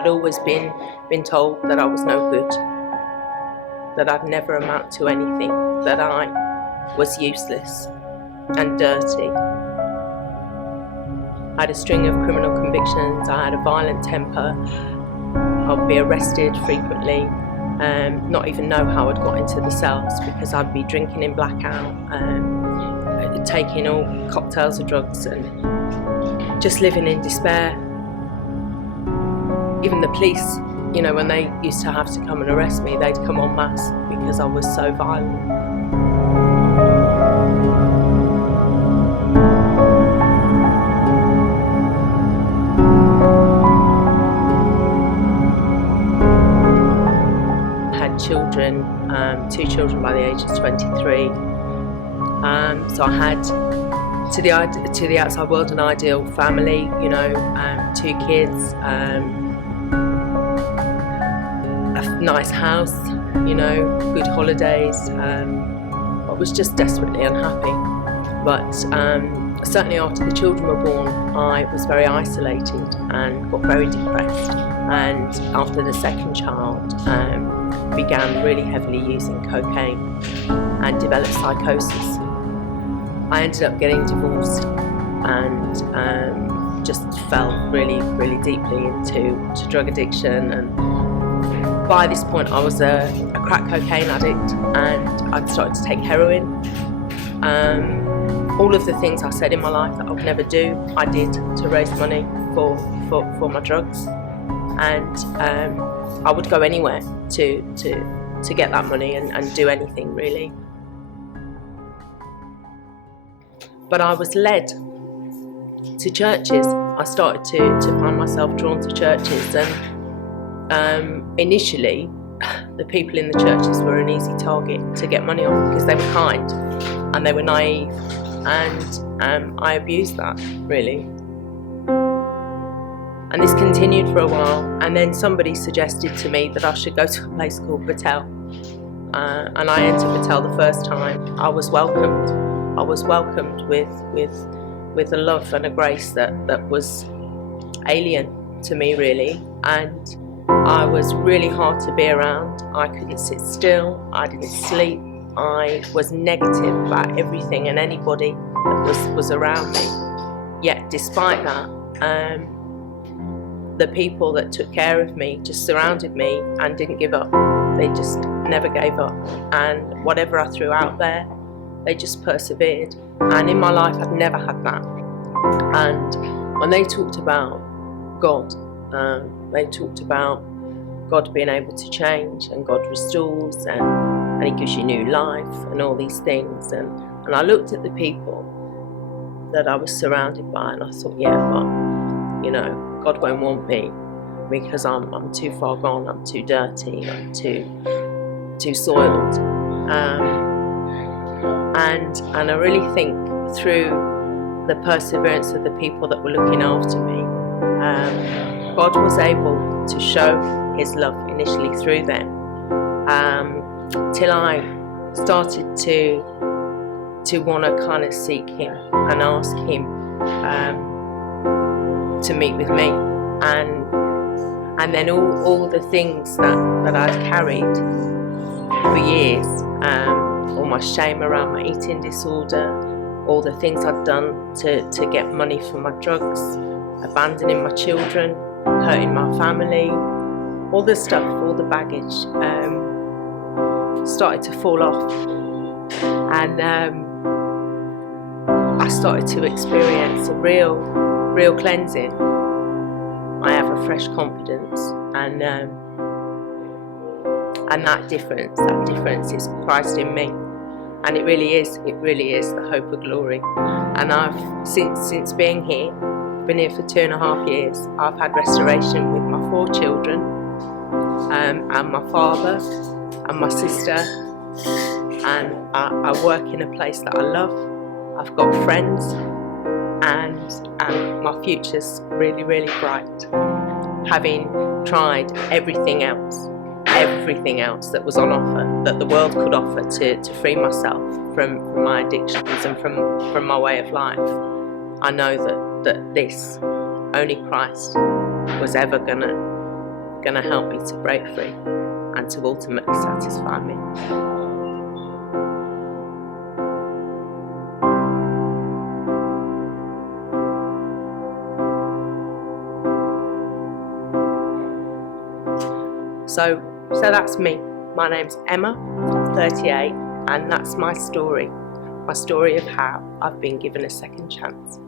I'd always been told that I was no good, that I'd never amount to anything, that I was useless and dirty. I had a string of criminal convictions, I had a violent temper, I'd be arrested frequently, not even know how I'd got into the cells because I'd be drinking in blackout, taking all cocktails of drugs and just living in despair. Even the police, you know, when they used to have to come and arrest me, they'd come en masse because I was so violent. I had children, 2 children by the age of 23. So I had, to the outside world, an ideal family, you know, 2 kids, a nice house, you know, good holidays. I was just desperately unhappy. But certainly after the children were born, I was very isolated and got very depressed. And after the second child, began really heavily using cocaine and developed psychosis. I ended up getting divorced and just fell really, really deeply into drug addiction. And by this point, I was a crack cocaine addict, and I'd started to take heroin. All of the things I said in my life that I would never do, I did to raise money for my drugs. And I would go anywhere to get that money and do anything really. But I was led to churches. I started to find myself drawn to churches, and initially the people in the churches were an easy target to get money off because they were kind and they were naive, and I abused that really. And this continued for a while, and then somebody suggested to me that I should go to a place called Betel, and I entered Betel the first time. I was welcomed with a love and a grace that was alien to me really, and I was really hard to be around. I couldn't sit still, I didn't sleep, I was negative about everything and anybody that was around me. Yet despite that, the people that took care of me just surrounded me and didn't give up. They just never gave up, and whatever I threw out there, they just persevered. And in my life I'd never had that. And when they talked about God, they talked about God being able to change, and God restores, and He gives you new life and all these things. And I looked at the people that I was surrounded by, and I thought, yeah, well, you know, God won't want me because I'm too far gone, I'm too dirty, I'm too soiled. And I really think through the perseverance of the people that were looking after me, God was able to show His love initially through them, till I started to want to kind of seek Him and ask Him to meet with me, and then all the things that I'd carried for years, all my shame around my eating disorder, all the things I'd done to get money for my drugs, abandoning my children, hurting my family, all the stuff, all the baggage started to fall off, and I started to experience a real cleansing. I have a fresh confidence, and that difference is Christ in me, and it really is the hope of glory. And I've since being here, been here for 2.5 years, I've had restoration with my 4 children, and my father and my sister, and I work in a place that I love. I've got friends, and my future's really, really bright, having tried everything else that was on offer, that the world could offer to free myself from my addictions and from my way of life. I know that this, only Christ, was ever gonna going to help me to break free and to ultimately satisfy me. So that's me. My name's Emma, I'm 38, and that's my story of how I've been given a second chance.